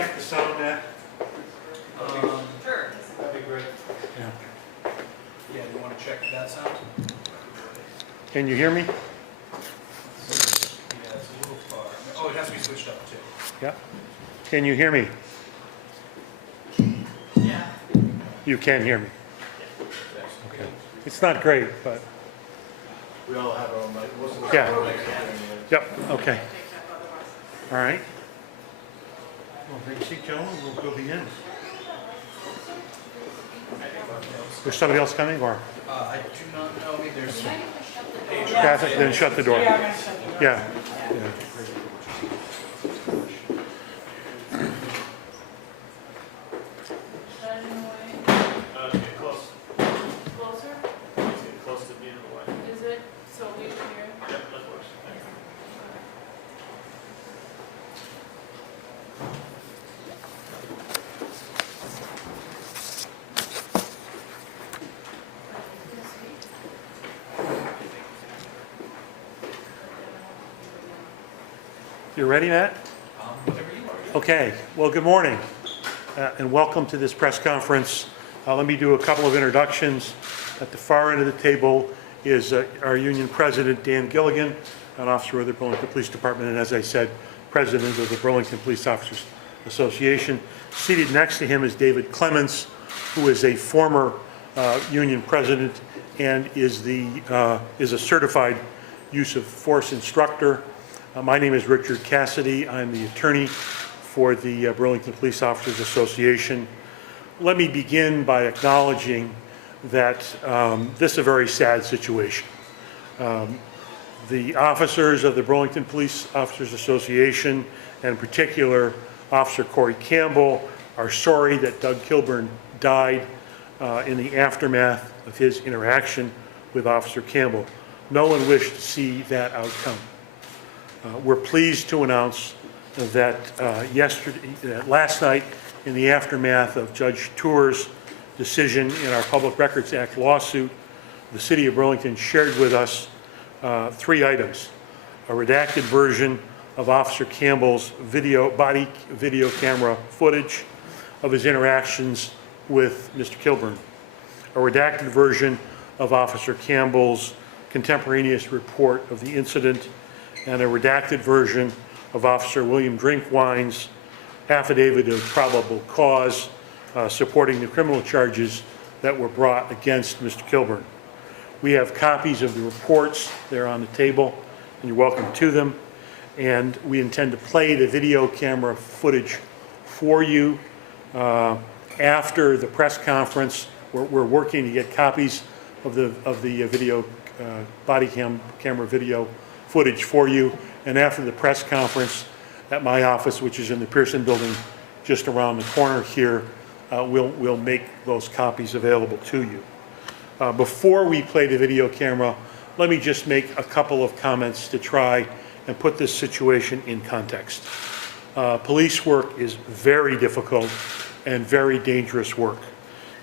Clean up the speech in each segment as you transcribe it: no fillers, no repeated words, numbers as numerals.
check the sound, Matt? Sure. That'd be great. Yeah. Yeah, you want to check that sound? Can you hear me? Yeah, it's a little far. Oh, it has to be switched up too. Yeah. Can you hear me? Yeah. You can hear me. Yes. Okay. It's not great, but We all have our own mic. Wasn't Yeah. our mic. yep. Okay. All right. Well, take a seat, gentlemen. We'll begin. There's somebody else coming, or I do not know. I mean, there's Kathy, then shut the door. Yeah, I'm gonna shut the door. Yeah. Yeah. Shut it away. Get close. Closer? Get close to being in the way. Is it? So we can hear? Yep, that works. You ready, Matt? whatever you are. Okay, well, good morning, and welcome to this press conference. Let me do a couple of introductions. At the far end of the table is our union president, Dan Gilligan, an officer of the Burlington Police Department, and as I said, president of the Burlington Police Officers Association. Seated next to him is David Clements, who is a former union president and is a certified use of force instructor. My name is Richard Cassidy. I'm the attorney for the Burlington Police Officers Association. Let me begin by acknowledging that this is a very sad situation. The officers of the Burlington Police Officers Association, and in particular Officer Cory Campbell, are sorry that Doug Kilburn died in the aftermath of his interaction with Officer Campbell. No one wished to see that outcome. We're pleased to announce that last night, in the aftermath of Judge Tour's decision in our Public Records Act lawsuit, the City of Burlington shared with us 3 items: a redacted version of Officer Campbell's body video camera footage of his interactions with Mr. Kilburn, a redacted version of Officer Campbell's contemporaneous report of the incident, and a redacted version of Officer William Drinkwine's affidavit of probable cause supporting the criminal charges that were brought against Mr. Kilburn. We have copies of the reports. They're on the table, and you're welcome to them. And we intend to play the video camera footage for you after the press conference. We're working to get copies of the video body camera video footage for you, and after the press conference at my office, which is in the Pearson building just around the corner here, we'll make those copies available to you. Before we play the video camera, let me just make a couple of comments to try and put this situation in context. Police work is very difficult and very dangerous work.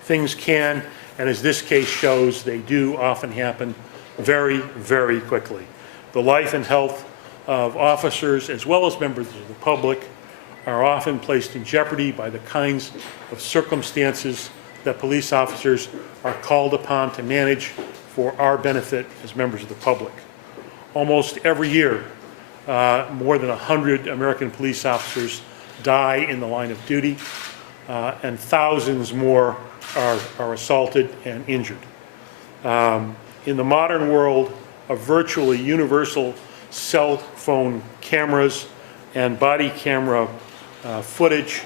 Things can, and as this case shows, they do often happen very, very quickly. The life and health of officers, as well as members of the public, are often placed in jeopardy by the kinds of circumstances that police officers are called upon to manage for our benefit as members of the public. Almost every year, more than 100 American police officers die in the line of duty, and thousands more are assaulted and injured. In the modern world of virtually universal cell phone cameras and body camera footage,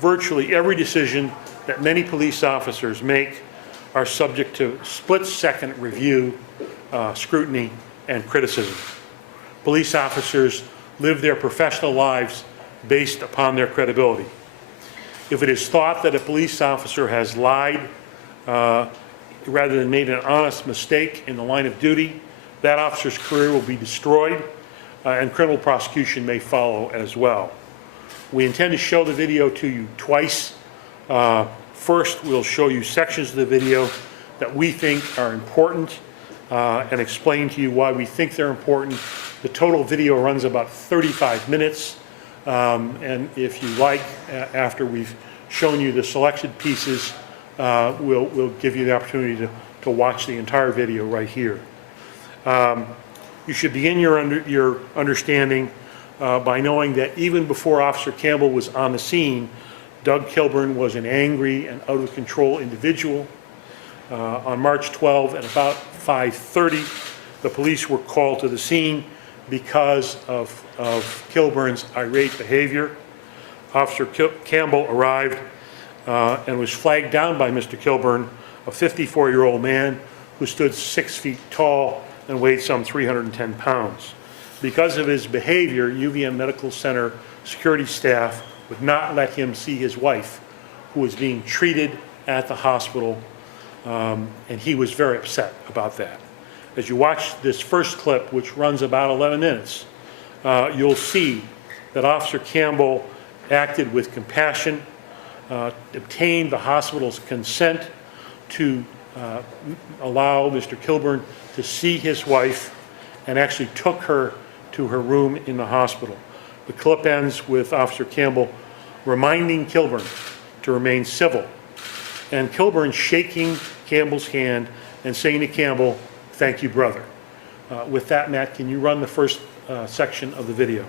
virtually every decision that many police officers make are subject to split-second review, scrutiny, and criticism. Police officers live their professional lives based upon their credibility. If it is thought that a police officer has lied rather than made an honest mistake in the line of duty, that officer's career will be destroyed, and criminal prosecution may follow as well. We intend to show the video to you twice. First, we'll show you sections of the video that we think are important and explain to you why we think they're important. The total video runs about 35 minutes. And if you like, after we've shown you the selected pieces, we'll give you the opportunity to watch the entire video right here. You should begin your understanding by knowing that even before Officer Campbell was on the scene, Doug Kilburn was an angry and out of control individual. On March 12 at about 5:30, the police were called to the scene because of Kilburn's irate behavior. Officer Campbell arrived and was flagged down by Mr. Kilburn, a 54-year-old man who stood 6 feet tall and weighed some 310 pounds. Because of his behavior, UVM Medical Center security staff would not let him see his wife, who was being treated at the hospital, and he was very upset about that. As you watch this first clip, which runs about 11 minutes, you'll see that Officer Campbell acted with compassion, obtained the hospital's consent to allow Mr. Kilburn to see his wife, and actually took her to her room in the hospital. The clip ends with Officer Campbell reminding Kilburn to remain civil, and Kilburn shaking Campbell's hand and saying to Campbell, "Thank you, brother." With that, Matt, can you run the first section of the video?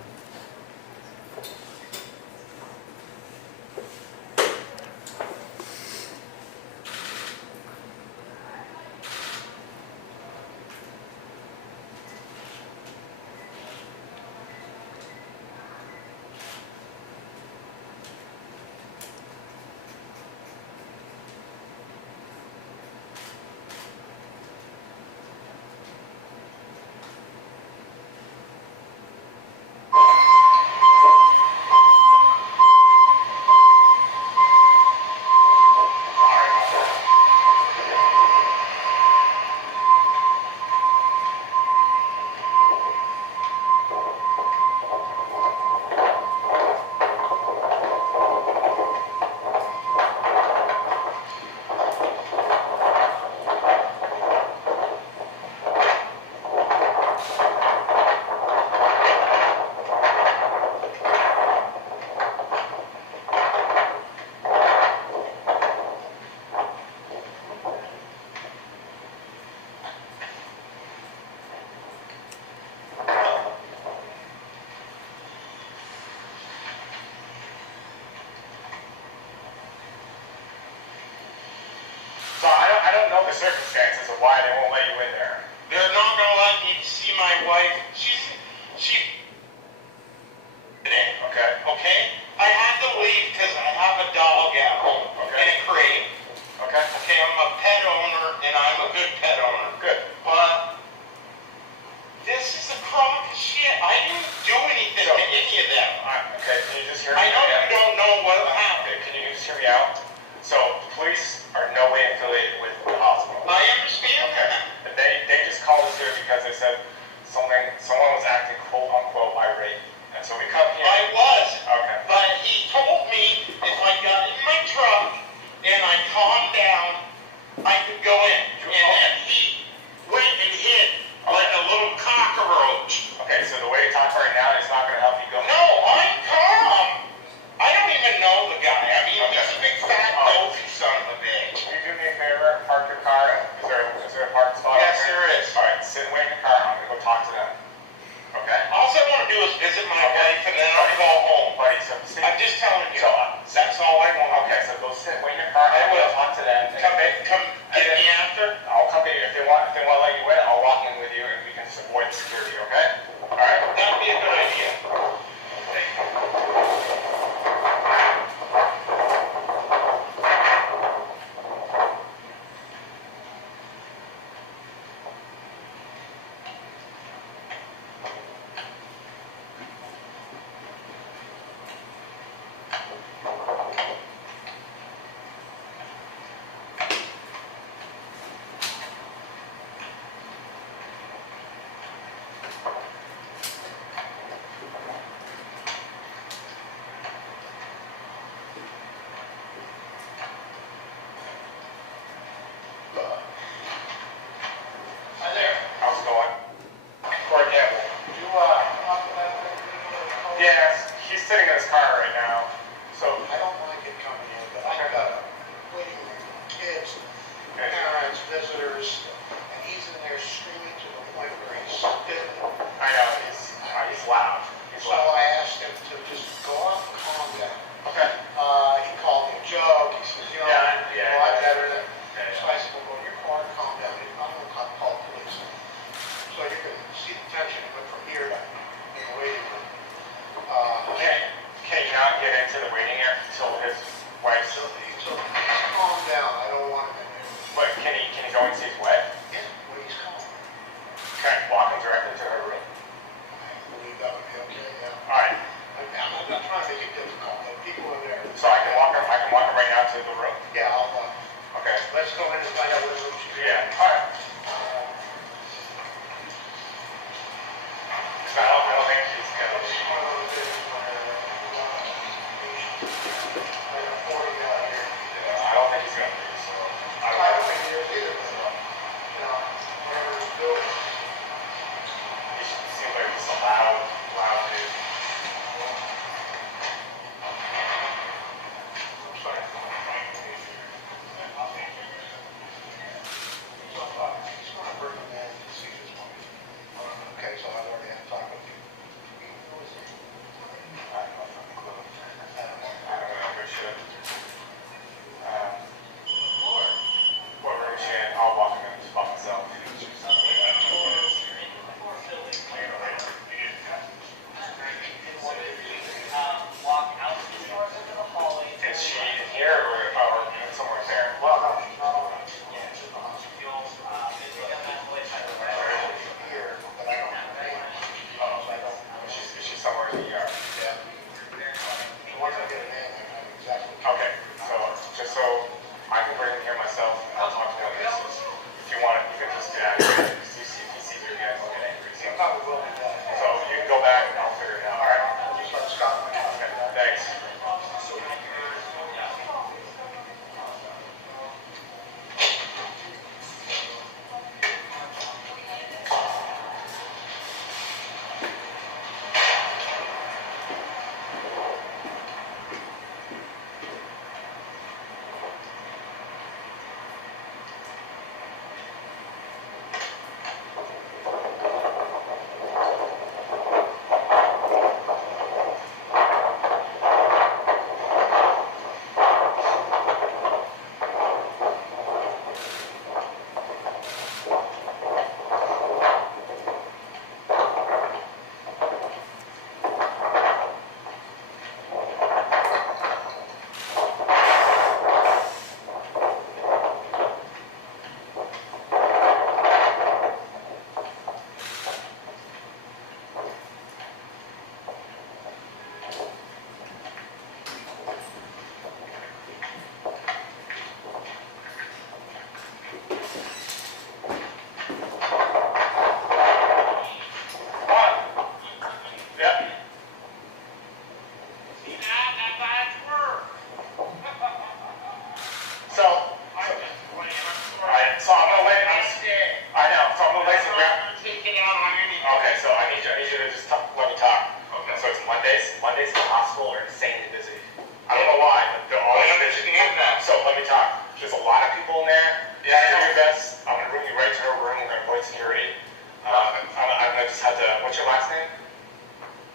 So I don't know the circumstances of why they won't let you in there. They're not gonna let me see my wife. She today. Okay. Okay? I had to leave because I have a dog at home. Okay. In a crate. Okay. Okay, I'm a pet owner and I'm a good pet owner. Good. But this is a crock of shit. I didn't do anything to any of them. Okay, can you just hear me? I know you don't know what happened. Can you just hear me out? So the police are in no way affiliated with the hospital. I understand that. They just called us here because they said something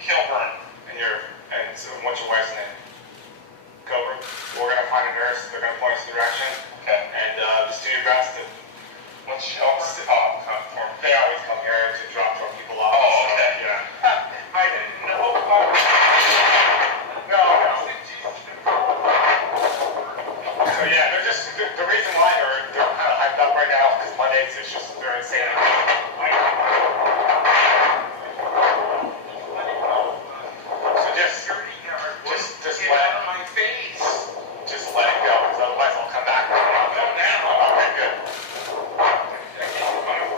Kilburn, and so what's your wife's name? Kilburn. We're gonna find a nurse. They're gonna point us in the direction. Okay. And just do your best to. What's your? They always come here to drop people off. Oh, okay. Yeah. I didn't know. No. So yeah, they're just the reason why they're kind of hyped up right now because Mondays it's just they're insane. So just let it. My face. Just let it go, because otherwise I'll come back. Okay, good.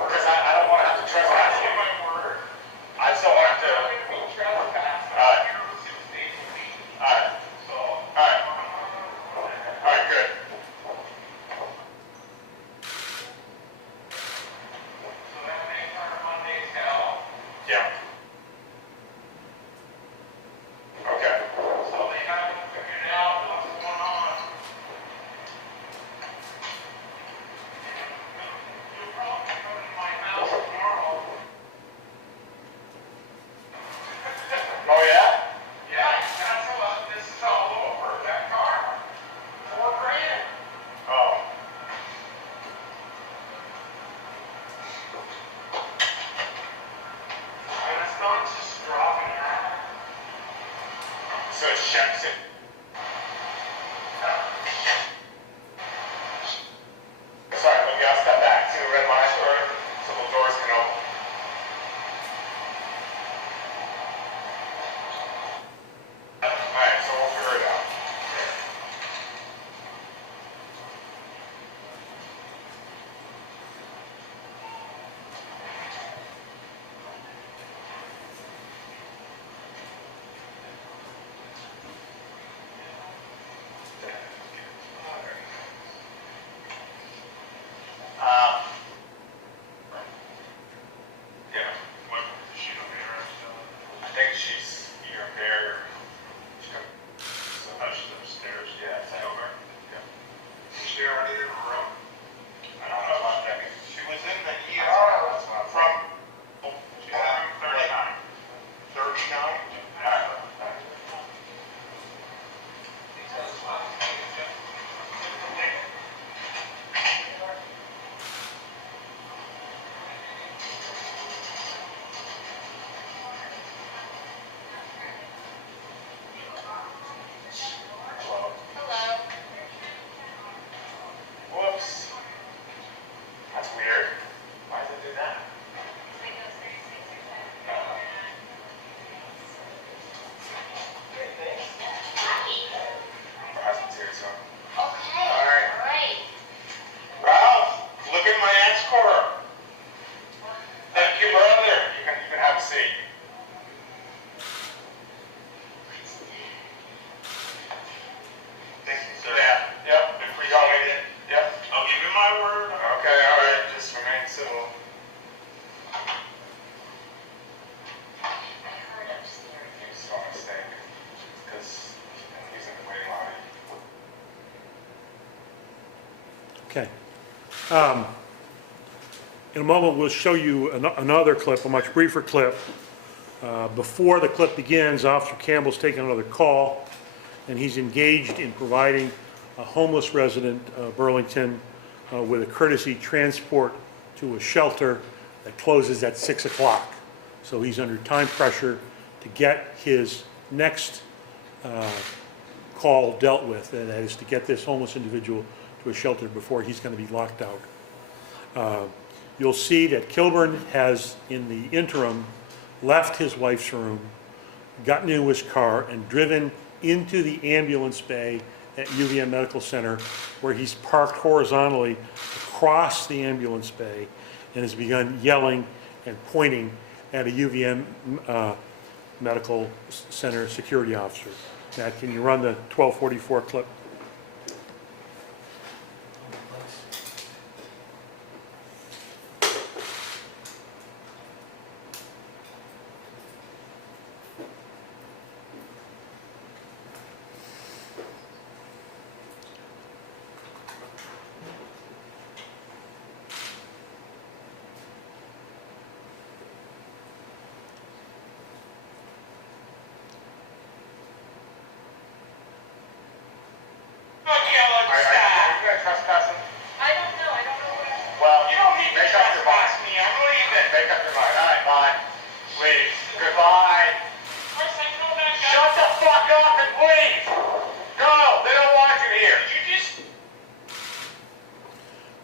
Because I don't want to have to trespass you. I just don't want to have to. Alright. Alright. Alright. Alright, good. Yeah. Okay. So they haven't figured out what's going on. You'll probably come to my house tomorrow. Oh yeah? Yeah, that's what this is all over. That car. $4,000. Oh. And it's not just dropping out. So it checks it. Sorry, maybe I'll step back. See the red line door? So the doors can open. Alright, so we'll figure it out. Yeah. What? Is she okay still? I think she's either there or she's going she's upstairs. Yeah, it's over. Yeah. Is she already in the room? I don't know. She was in the ER from she's in room 39. 39? Alright. Whoops. That's weird. Why does it do that? Presents here, so. Okay, All right. all right. Ralph, look at my escort. Thank you, brother. You can have a seat. Thank you, sir. Yeah. Yep. If we all made it. Yep. I'll give you my word. Okay. All right. Just remain civil. I heard upstairs. You saw a mistake because he's in the waiting line. Okay. In a moment, we'll show you another clip, a much briefer clip. Before the clip begins, Officer Campbell's taking another call, and he's engaged in providing a homeless resident of Burlington with a courtesy transport to a shelter that closes at 6 o'clock. So he's under time pressure to get his next call dealt with, and that is to get this homeless individual to a shelter before he's going to be locked out. You'll see that Kilburn has, in the interim, left his wife's room, gotten into his car, and driven into the ambulance bay at UVM Medical Center, where he's parked horizontally across the ambulance bay and has begun yelling and pointing at a UVM Medical Center security officer. Now, can you run the 1244 clip?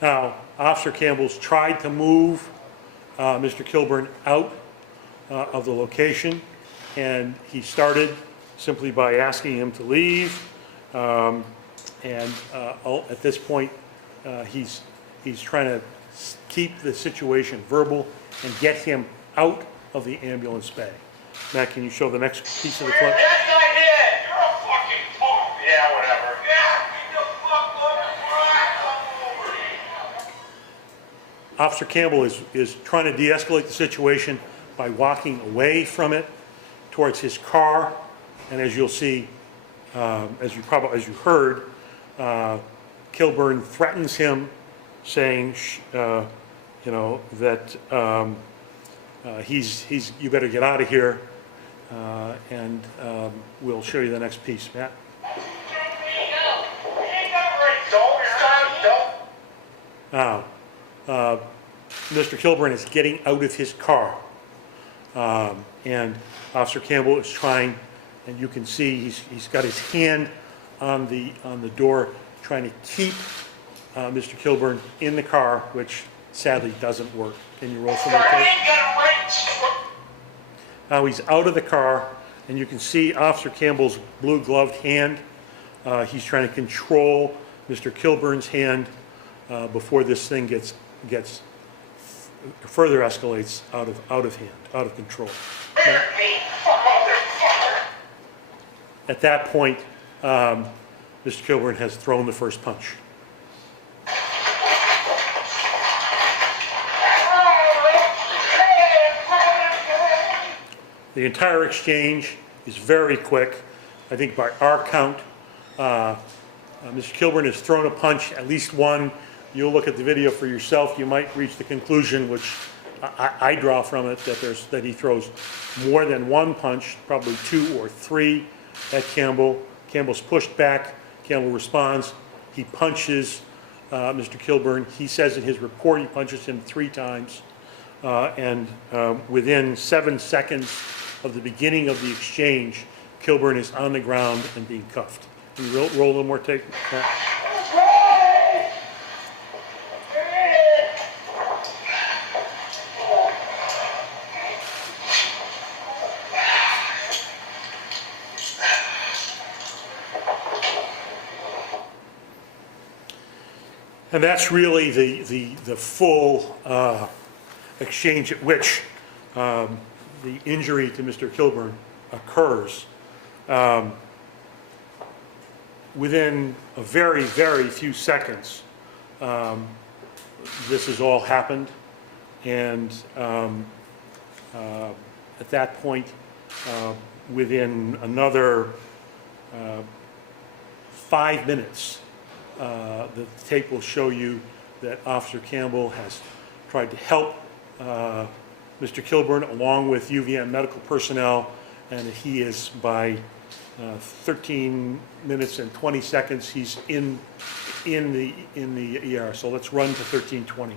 Now, Officer Campbell's tried to move Mr. Kilburn out of the location, and he started simply by asking him to leave. At this point, he's trying to keep the situation verbal and get him out of the ambulance bay. Matt, can you show the next piece of the clip? Yes, I did. You're a fucking punk. Yeah, whatever. Yeah, get the fuck over. Officer Campbell is trying to de-escalate the situation by walking away from it towards his car. And as you'll see, as you heard, Kilburn threatens him, saying, that you better get out of here. We'll show you the next piece, Matt. Now, Mr. Kilburn is getting out of his car, and Officer Campbell is trying, and you can see he's got his hand on the door, trying to keep Mr. Kilburn in the car, which sadly doesn't work. Can you roll some more tape? Now he's out of the car, and you can see Officer Campbell's blue gloved hand. He's trying to control Mr. Kilburn's hand before this thing gets further escalates out of control. At that point, Mr. Kilburn has thrown the first punch. The entire exchange is very quick. I think by our count, Mr. Kilburn has thrown a punch, at least one. You'll look at the video for yourself. You might reach the conclusion, which I draw from it, that he throws more than one punch, probably 2 or 3 at Campbell. Campbell's pushed back. Campbell responds. He punches Mr. Kilburn. He says in his report he punches him 3 times. Within 7 seconds of the beginning of the exchange, Kilburn is on the ground and being cuffed. Can you roll a little more tape? And that's really the full exchange at which the injury to Mr. Kilburn occurs. Within a very, very few seconds, this has all happened. And at that point, within another 5 minutes, the tape will show you that Officer Campbell has tried to help Mr. Kilburn along with UVM medical personnel, and he is by 13 minutes and 20 seconds he's in the ER. So let's run to 13:20.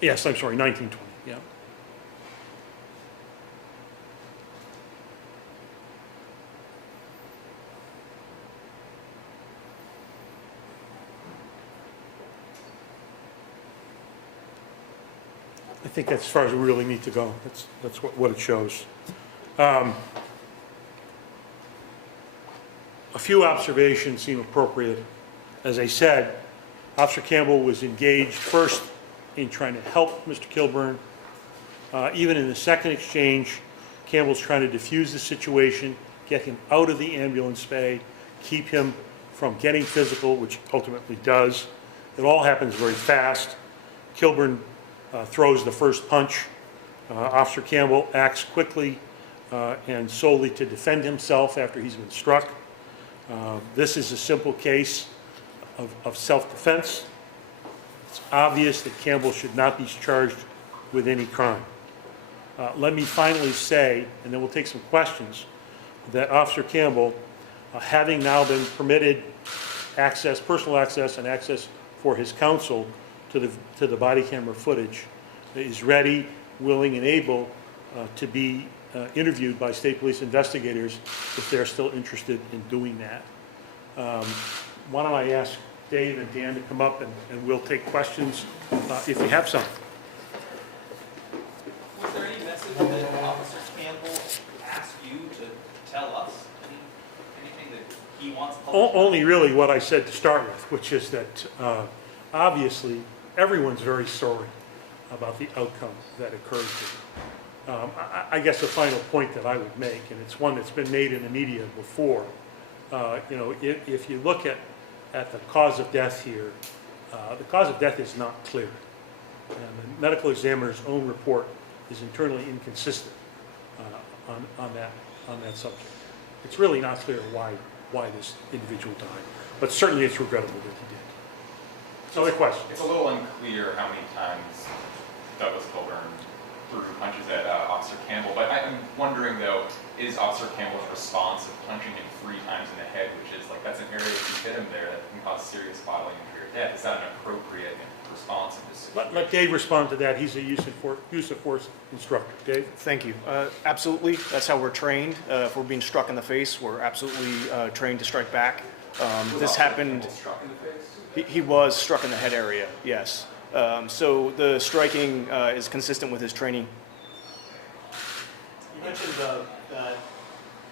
Yes, I'm sorry, 19:20. Yeah. I think that's as far as we really need to go. That's what it shows. A few observations seem appropriate. As I said, Officer Campbell was engaged first in trying to help Mr. Kilburn. Even in the second exchange, Campbell's trying to defuse the situation, get him out of the ambulance bay, keep him from getting physical, which ultimately does. It all happens very fast. Kilburn throws the first punch. Officer Campbell acts quickly and solely to defend himself after he's been struck. This is a simple case of self-defense. It's obvious that Campbell should not be charged with any crime. Let me finally say, and then we'll take some questions, that Officer Campbell, having now been permitted access, personal access and access for his counsel to the body camera footage, is ready, willing, and able to be interviewed by state police investigators if they're still interested in doing that. why don't I ask Dave and Dan to come up and we'll take questions if you have some. Was there any message that Officer Campbell asked you to tell us? Anything that he wants published? Only really what I said to start with, which is that obviously everyone's very sorry about the outcome that occurred here. I guess the final point that I would make, and it's one that's been made in the media before, you know, if you look at the cause of death here, the cause of death is not clear. And the medical examiner's own report is internally inconsistent on that subject. It's really not clear why this individual died, but certainly it's regrettable that he did. Other questions? It's a little unclear how many times Douglas Kilburn threw punches at Officer Campbell, but I'm wondering though, is Officer Campbell's response of punching him 3 times in the head, which is like, that's an area if you hit him there that can cause serious bodily injury or death, is that an appropriate response in this situation? Let Dave respond to that. He's a use of force instructor. Dave? Thank you. Absolutely, that's how we're trained. If we're being struck in the face, we're absolutely trained to strike back. Was This Officer happened, Campbell struck in the face? he was struck in the head area, yes. So the striking is consistent with his training. You mentioned that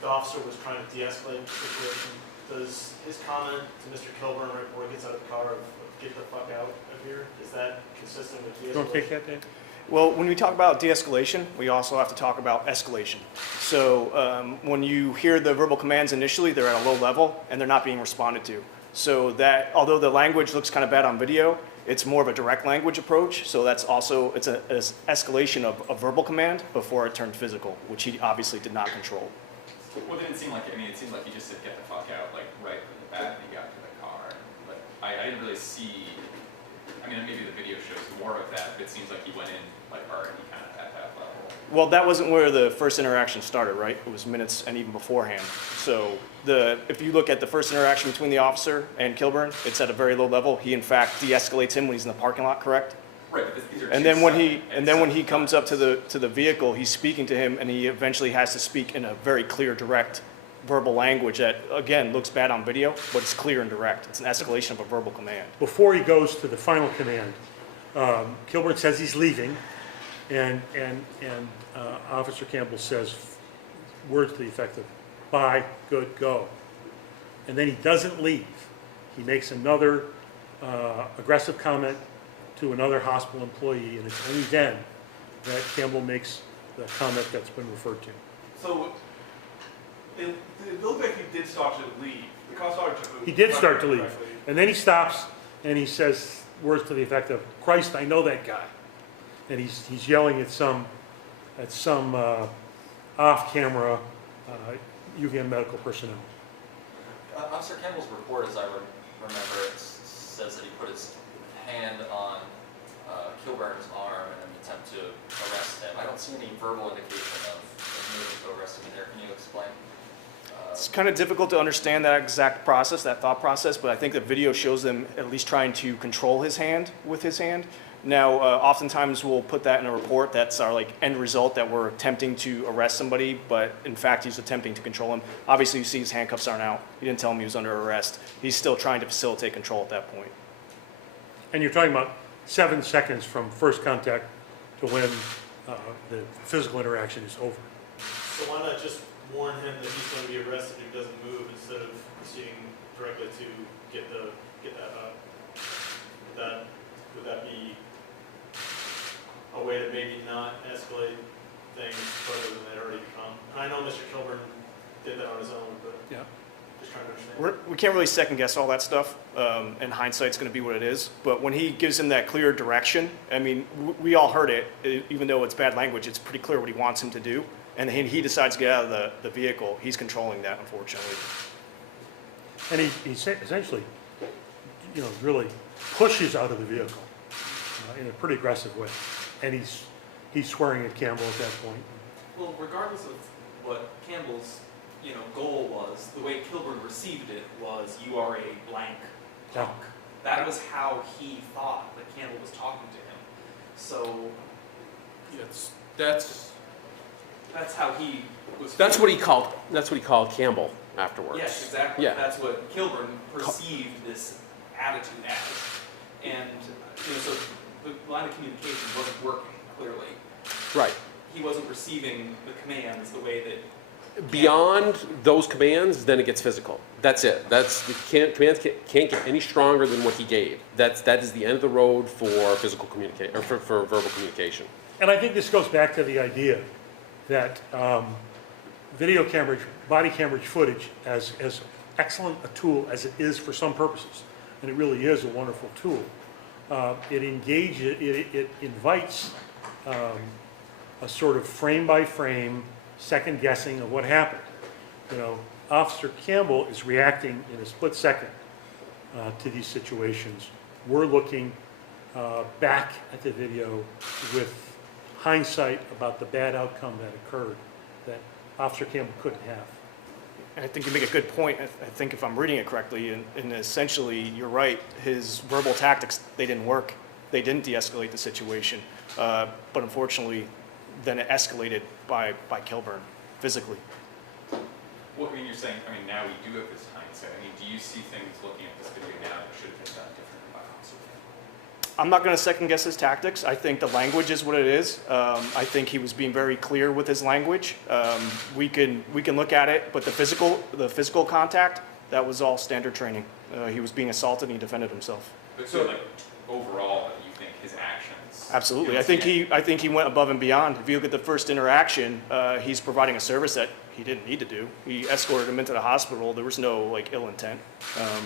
the officer was trying to de-escalate the situation. Does his comment to Mr. Kilburn right before he gets out of the car of get the fuck out of here, is that consistent with de-escalation? You want to take that, Dave? Well, when we talk about de-escalation, we also have to talk about escalation. So when you hear the verbal commands initially, they're at a low level and they're not being responded to. So that, although the language looks kind of bad on video, it's more of a direct language approach. So that's also, it's an escalation of a verbal command before it turned physical, which he obviously did not control. Well, it didn't seem like, I mean, it seemed like he just said, get the fuck out, like, right from the bat, and he got to the car. But I didn't really see, I mean, maybe the video shows more of that, but it seems like he went in, like, already kind of at that level. Well, that wasn't where the first interaction started, right? It was minutes and even beforehand. So if you look at the first interaction between the officer and Kilburn, it's at a very low level. He, in fact, de-escalates him when he's in the parking lot, correct? Right, but these are And two then when separate- he comes up to the vehicle, he's speaking to him, and he eventually has to speak in a very clear, direct verbal language that, again, looks bad on video, but it's clear and direct. It's an escalation of a verbal command. Before he goes to the final command, Kilburn says he's leaving, and Officer Campbell says words to the effect of, bye, good, go. And then he doesn't leave. He makes another aggressive comment to another hospital employee, and it's only then that Campbell makes the comment that's been referred to. So, it looked like he did start to leave. The car started to move. He did start to leave, Correctly. and then he stops and he says words to the effect of, Christ, I know that guy. And he's yelling at some off-camera UVM medical personnel. Officer Campbell's report, as I remember, it says that he put his hand on Kilburn's arm in an attempt to arrest him. I don't see any verbal indication of moving to arrest him in there. Can you explain? It's kind of difficult to understand that exact process, that thought process, but I think the video shows them at least trying to control his hand with his hand. Now, oftentimes we'll put that in a report. That's our like end result, that we're attempting to arrest somebody, but in fact he's attempting to control him. Obviously, you see his handcuffs aren't out. He didn't tell him he was under arrest. He's still trying to facilitate control at that point. And you're talking about 7 seconds from first contact to when the physical interaction is over. So why not just warn him that he's going to be arrested if he doesn't move instead of proceeding directly to get that up? Would that be a way to maybe not escalate things further than they already become? And I know Mr. Kilburn did that on his own, but Yeah. just trying to understand. We can't really second guess all that stuff. In hindsight, it's going to be what it is. But when he gives him that clear direction, I mean, we all heard it, even though it's bad language, it's pretty clear what he wants him to do. And he decides to get out of the vehicle. He's controlling that, unfortunately. And he essentially, you know, really pushes out of the vehicle in a pretty aggressive way. And he's swearing at Campbell at that point. Well, regardless of what Campbell's, goal was, the way Kilburn received it was, you are a blank Yeah. punk. That was how he thought that Campbell was talking to him. So that's how he was. That's what he called Campbell. afterwards. Yes, exactly. Yeah. That's what Kilburn perceived this attitude as. And, so the line of communication wasn't working, clearly. Right. He wasn't receiving the commands the way that... Beyond those commands, then it gets physical. That's it. Commands can't get any stronger than what he gave. That is the end of the road for physical communication, or for verbal communication. And I think this goes back to the idea that video camera, body camera footage, as excellent a tool as it is for some purposes, and it really is a wonderful tool, it invites a sort of frame-by-frame second guessing of what happened. Officer Campbell is reacting in a split second to these situations. We're looking back at the video with hindsight about the bad outcome that occurred that Officer Campbell couldn't have. And I think you make a good point. I think if I'm reading it correctly, and essentially you're right, his verbal tactics, they didn't work. They didn't de-escalate the situation. But unfortunately, then it escalated by Kilburn, physically. What you're saying, now we do have this hindsight. Do you see things looking at this video now that should have been done differently by Officer Campbell? I'm not going to second guess his tactics. I think the language is what it is. I think he was being very clear with his language. We can look at it, but the physical contact, that was all standard training. He was being assaulted and he defended himself. But so, overall, you think his actions? Absolutely. I think he went above and beyond. If you look at the first interaction, he's providing a service that he didn't need to do. He escorted him into the hospital. There was no ill intent.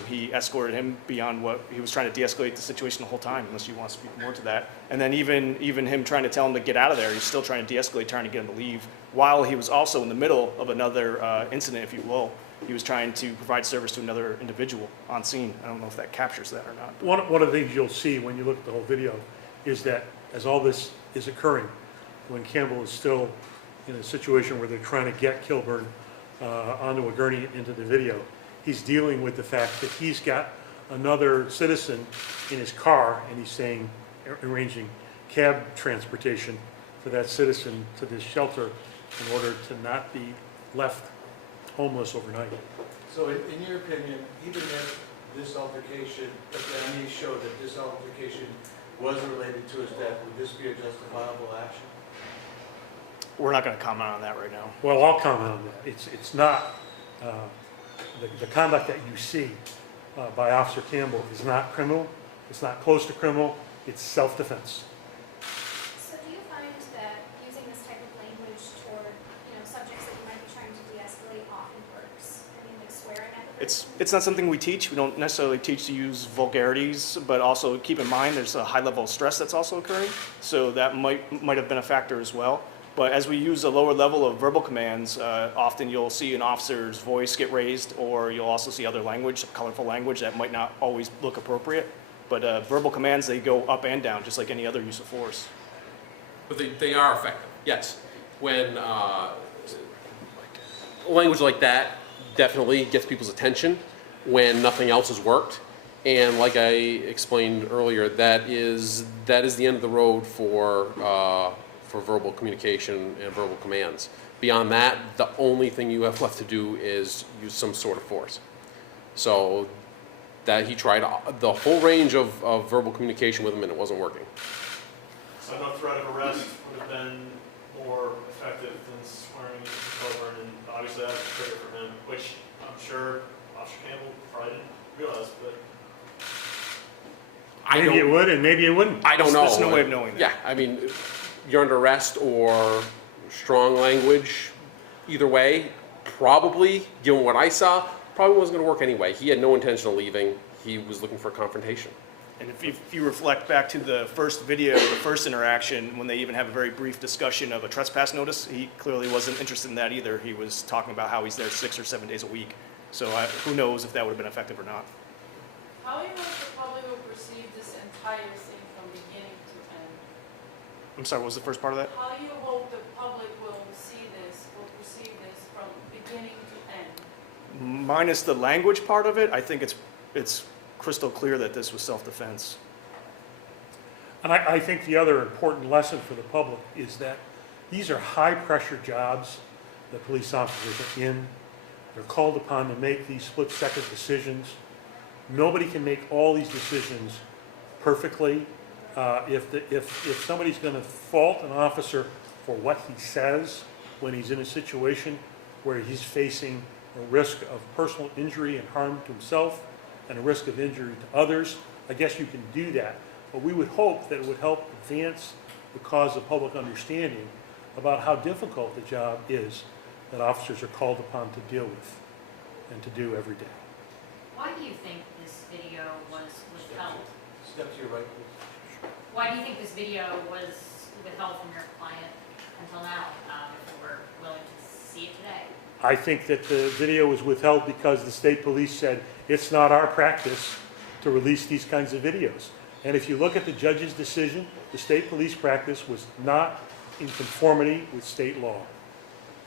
He escorted him beyond what he was trying to de-escalate the situation the whole time, unless you want to speak more to that. And then even him trying to tell him to get out of there, he's still trying to de-escalate, trying to get him to leave, while he was also in the middle of another incident, if you will. He was trying to provide service to another individual on scene. I don't know if that captures that or not. One of the things you'll see when you look at the whole video is that as all this is occurring, when Campbell is still in a situation where they're trying to get Kilburn onto a gurney into the video, he's dealing with the fact that he's got another citizen in his car and he's arranging cab transportation for that citizen to this shelter in order to not be left homeless overnight. So in your opinion, even if this altercation, if any showed that this altercation was related to his death, would this be a justifiable action? We're not going to comment on that right now. Well, I'll comment on that. It's not, the conduct that you see by Officer Campbell is not criminal. It's not close to criminal. It's self-defense. So do you find that using this type of language toward, subjects that you might be trying to de-escalate often works? Swearing at the person? It's not something we teach. We don't necessarily teach to use vulgarities, but also keep in mind there's a high level of stress that's also occurring. So that might have been a factor as well. But as we use a lower level of verbal commands, often you'll see an officer's voice get raised, or you'll also see other language, colorful language that might not always look appropriate. But verbal commands, they go up and down, just like any other use of force. But they are effective, yes. When language like that definitely gets people's attention when nothing else has worked. And like I explained earlier, that is the end of the road for verbal communication and verbal commands. Beyond that, the only thing you have left to do is use some sort of force. So that he tried the whole range of verbal communication with him and it wasn't working. So no threat of arrest would have been more effective than swearing at Kilburn, and obviously that's a trigger for him, which I'm sure Officer Campbell probably didn't realize, but Maybe it would and maybe it wouldn't. I don't know. There's no way of knowing that. Yeah, you're under arrest or strong language, either way, probably, given what I saw, probably wasn't going to work anyway. He had no intention of leaving. He was looking for a confrontation. And if you reflect back to the first video, the first interaction, when they even have a very brief discussion of a trespass notice, he clearly wasn't interested in that either. He was talking about how he's there 6 or 7 days a week. So who knows if that would have been effective or not. How do you hope the public will perceive this entire thing from beginning to end? I'm sorry, what was the first part of that? How do you hope the public will see this, will perceive this from beginning to end? Minus the language part of it, I think it's crystal clear that this was self-defense. And I think the other important lesson for the public is that these are high-pressure jobs that police officers are in. They're called upon to make these split-second decisions. Nobody can make all these decisions perfectly. If somebody's going to fault an officer for what he says when he's in a situation where he's facing a risk of personal injury and harm to himself and a risk of injury to others, I guess you can do that. But we would hope that it would help advance the cause of public understanding about how difficult the job is that officers are called upon to deal with and to do every day. Why do you think this video was withheld? Step to your right, please. Why do you think this video was withheld from your client until now, if we were willing to see it today? I think that the video was withheld because the state police said it's not our practice to release these kinds of videos. And if you look at the judge's decision, the state police practice was not in conformity with state law.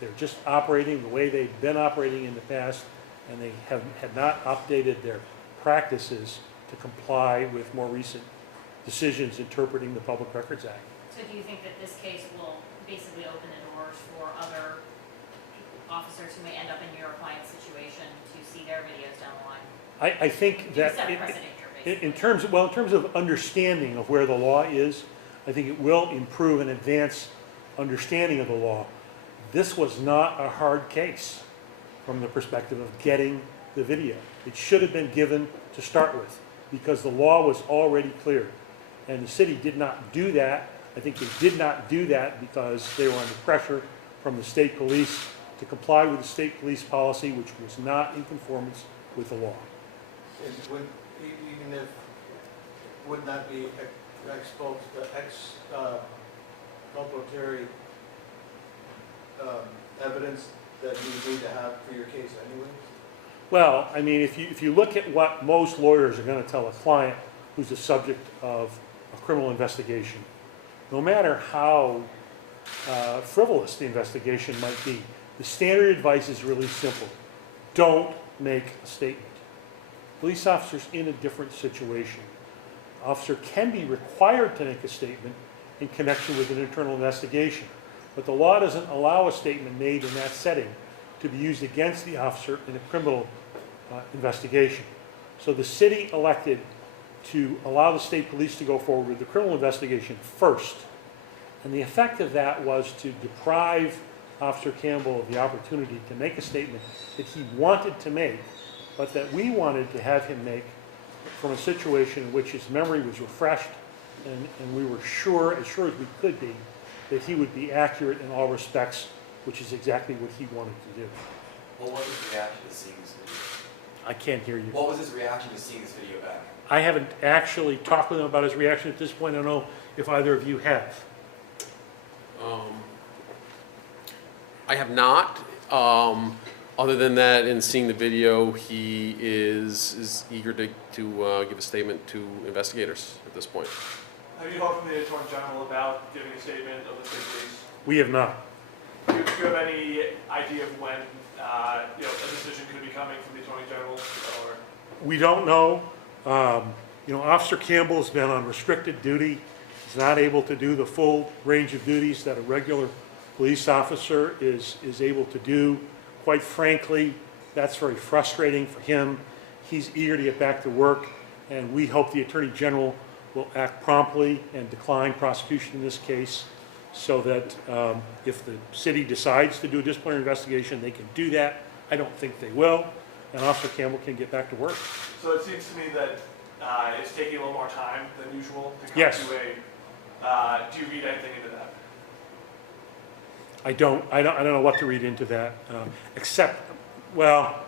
They're just operating the way they've been operating in the past, and they had not updated their practices to comply with more recent decisions interpreting the Public Records Act. So do you think that this case will basically open the doors for other officers who may end up in your client's situation to see their videos down the line? I think that set a precedent here, basically. in terms of understanding of where the law is, I think it will improve and advance understanding of the law. This was not a hard case from the perspective of getting the video. It should have been given to start with because the law was already clear. And the city did not do that. I think they did not do that because they were under pressure from the state police to comply with the state police policy, which was not in conformance with the law. And even if it would not be exculpatory evidence that you need to have for your case anyways? Well, I mean, if you look at what most lawyers are going to tell a client who's the subject of a criminal investigation, no matter how frivolous the investigation might be, the standard advice is really simple. Don't make a statement. Police officers in a different situation. Officer can be required to make a statement in connection with an internal investigation, but the law doesn't allow a statement made in that setting to be used against the officer in a criminal investigation. So the city elected to allow the state police to go forward with the criminal investigation first. And the effect of that was to deprive Officer Campbell of the opportunity to make a statement that he wanted to make, but that we wanted to have him make from a situation in which his memory was refreshed and we were sure as we could be, that he would be accurate in all respects, which is exactly what he wanted to do. What was his reaction to seeing this video? I can't hear you. What was his reaction to seeing this video back? I haven't actually talked with him about his reaction at this point. I don't know if either of you have. I have not. Other than that, in seeing the video, he is eager to give a statement to investigators at this point. Have you talked to the Attorney General about giving a statement of the state police? We have not. Do you have any idea of when a decision could be coming from the Attorney General? Or? We don't know. Officer Campbell's been on restricted duty. He's not able to do the full range of duties that a regular police officer is able to do. Quite frankly, that's very frustrating for him. He's eager to get back to work, and we hope the Attorney General will act promptly and decline prosecution in this case so that if the city decides to do a disciplinary investigation, they can do that. I don't think they will, and Officer Campbell can get back to work. So it seems to me that it's taking a little more time than usual to come Yes. to a. Do you read anything into that? I don't know what to read into that, except, well,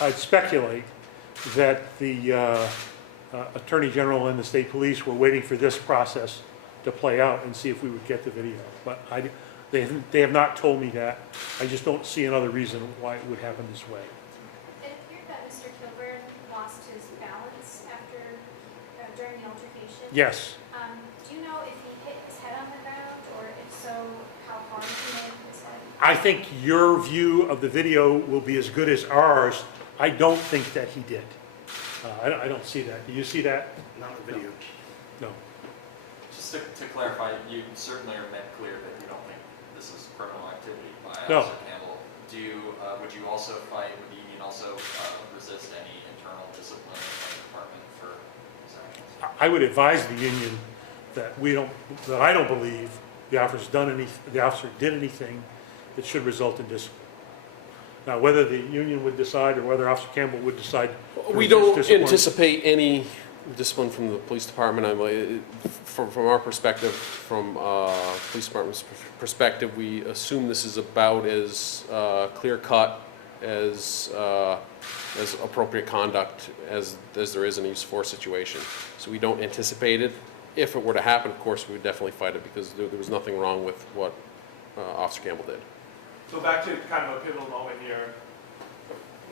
I'd speculate that the Attorney General and the state police were waiting for this process to play out and see if we would get the video. But they have not told me that. I just don't see another reason why it would happen this way. It appeared that Mr. Kilburn lost his balance during the altercation. Yes. Do you know if he hit his head on the ground, or if so, how hard he hit his head? I think your view of the video will be as good as ours. I don't think that he did. I don't see that. Do you see that? Not the video. No. Just to clarify, you certainly are made clear that you don't think this is criminal activity by No. Officer Campbell. would you also fight, would the union also resist any internal discipline in the department for these actions? I would advise the union that I don't believe the officer did anything that should result in discipline. Now, whether the union would decide or whether Officer Campbell would decide. We don't anticipate any discipline from the police department. From our perspective, from police department's perspective, we assume this is about as clear-cut as appropriate conduct as there is in a use of force situation. So we don't anticipate it. If it were to happen, of course, we would definitely fight it because there was nothing wrong with what Officer Campbell did. So back to kind of a pivotal moment here.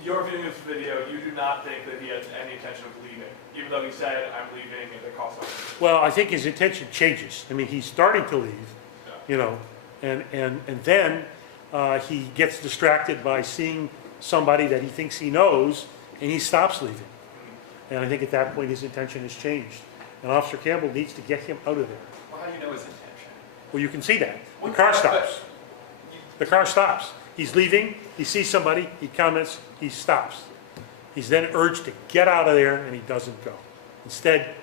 You're viewing this video, you do not think that he had any intention of leaving, even though he said, I'm leaving at the cost of. Well, I think his intention changes. I mean, he's starting to leave, you know, and then he gets distracted by seeing somebody that he thinks he knows, and he stops leaving. And I think at that point his intention has changed. And Officer Campbell needs to get him out of there. Well, how do you know his intention? Well, you can see that. The car stops. The car stops. He's leaving, he sees somebody, he comments, he stops. He's then urged to get out of there, and he doesn't go. Instead,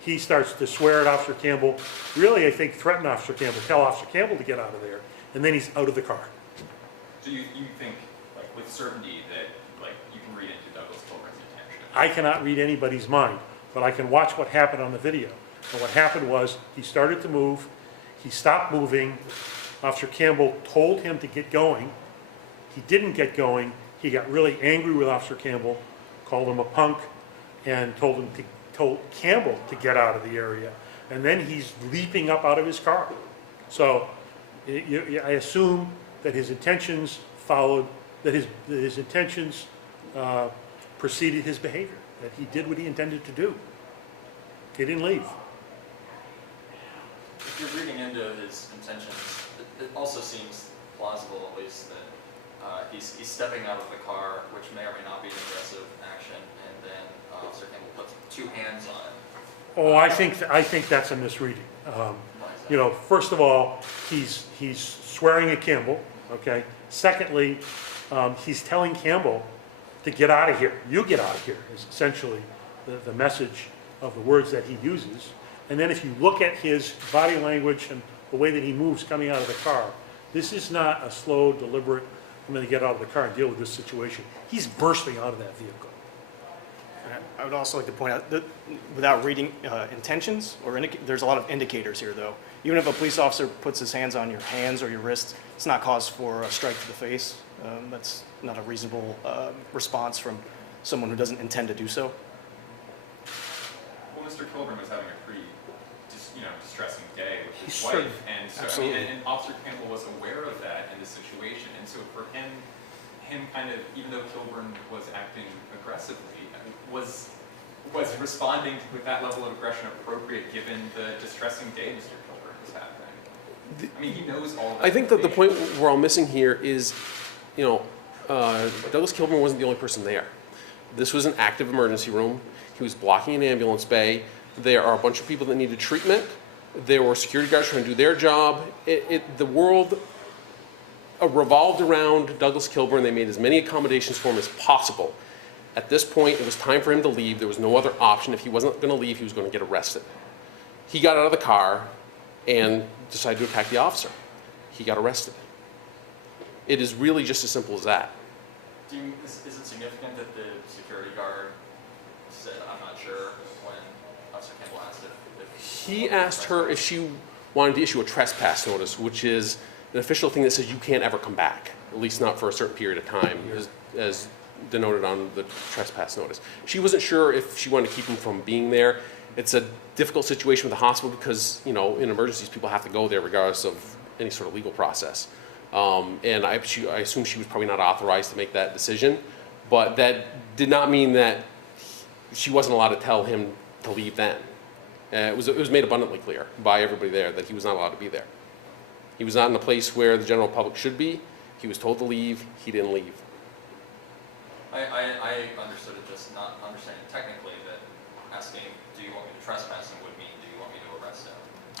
he starts to swear at Officer Campbell, really, I think, threaten Officer Campbell, tell Officer Campbell to get out of there, and then he's out of the car. So you think, like, with certainty that, like, you can read into Douglas Kilburn's intention? I cannot read anybody's mind, but I can watch what happened on the video. And what happened was, he started to move, he stopped moving, Officer Campbell told him to get going. He didn't get going. He got really angry with Officer Campbell, called him a punk, and told Campbell to get out of the area. And then he's leaping up out of his car. So I assume that his intentions followed, that his intentions preceded his behavior, that he did what he intended to do. He didn't leave. If you're reading into his intentions, it also seems plausible, at least, that he's stepping out of the car, which may or may not be an aggressive action, and then Officer Campbell puts two hands on him. Oh, I think that's a misreading. You know, first of all, he's swearing at Campbell. Okay. Secondly, he's telling Campbell to get out of here. You get out of here is essentially the message of the words that he uses. And then if you look at his body language and the way that he moves coming out of the car, this is not a slow, deliberate, I'm going to get out of the car and deal with this situation. He's bursting out of that vehicle. I would also like to point out that without reading intentions, there's a lot of indicators here, though. Even if a police officer puts his hands on your hands or your wrists, it's not cause for a strike to the face. That's not a reasonable response from someone who doesn't intend to do so. Well, Mr. Kilburn was having a pretty, distressing day with his wife, and so Absolutely. and Officer Campbell was aware of that in the situation, and so for him kind of, even though Kilburn was acting aggressively, was responding with that level of aggression appropriate given the distressing day Mr. Kilburn was having? I mean, he knows all of that. I think that the point we're all missing here is, Douglas Kilburn wasn't the only person there. This was an active emergency room. He was blocking an ambulance bay. There are a bunch of people that needed treatment. There were security guards trying to do their job. The world revolved around Douglas Kilburn. They made as many accommodations for him as possible. At this point, it was time for him to leave. There was no other option. If he wasn't going to leave, he was going to get arrested. He got out of the car and decided to attack the officer. He got arrested. It is really just as simple as that. Is it significant that the security guard said, I'm not sure, when Officer Campbell asked if He asked her if she wanted to issue a trespass notice, which is an official thing that says you can't ever come back, at least not for a certain period of time, as denoted on the trespass notice. She wasn't sure if she wanted to keep him from being there. It's a difficult situation with the hospital because, in emergencies, people have to go there regardless of any sort of legal process. And I assume she was probably not authorized to make that decision, but that did not mean that she wasn't allowed to tell him to leave then. It was made abundantly clear by everybody there that he was not allowed to be there. He was not in a place where the general public should be. He was told to leave. He didn't leave. I understood it, just not understanding technically that asking, do you want me to trespass him would mean, do you want me to arrest him?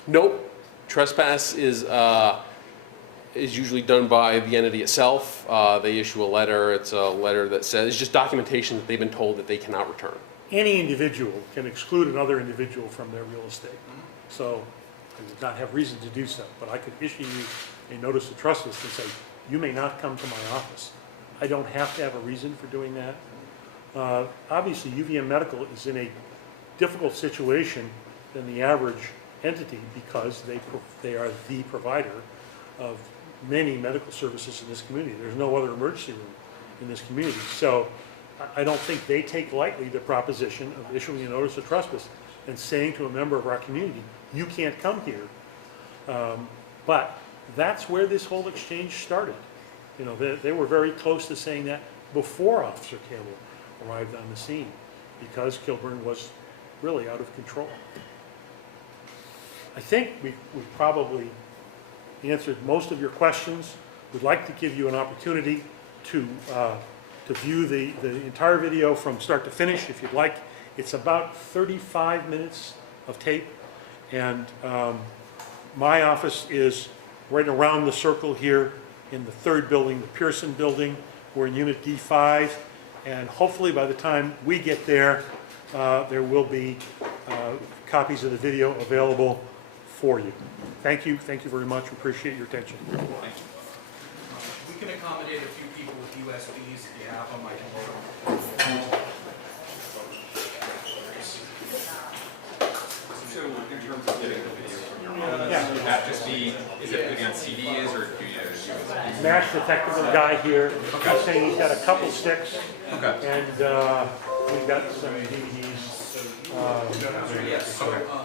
Nope. Trespass is is usually done by the entity itself. They issue a letter. It's a letter that says, it's just documentation that they've been told that they cannot return. Any individual can exclude another individual from their real estate. So I would not have reason to do so, but I could issue you a notice of trespass and say, you may not come to my office. I don't have to have a reason for doing that. Obviously, UVM Medical is in a difficult situation than the average entity because they are the provider of many medical services in this community. There's no other emergency room in this community. So I don't think they take lightly the proposition of issuing a notice of trespass and saying to a member of our community, you can't come here. But that's where this whole exchange started. You know, they were very close to saying that before Officer Campbell arrived on the scene, because Kilburn was really out of control. I think we've probably answered most of your questions. We'd like to give you an opportunity to view the entire video from start to finish, if you'd like. It's about 35 minutes of tape, and my office is right around the circle here in the third building, the Pearson building. We're in Unit D5, and hopefully by the time we get there, there will be copies of the video available for you. Thank you very much. Appreciate your attention. We can accommodate a few people with USBs if you have them. I can work them. So in terms of getting the video from your office, would that just be, is it putting on CDs or do you use USBs? Mash detective guy here. He's saying he's got a couple sticks. Okay. And we've got some DVDs. Okay,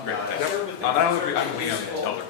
great, thanks. I don't agree, I'm waiting on the Delta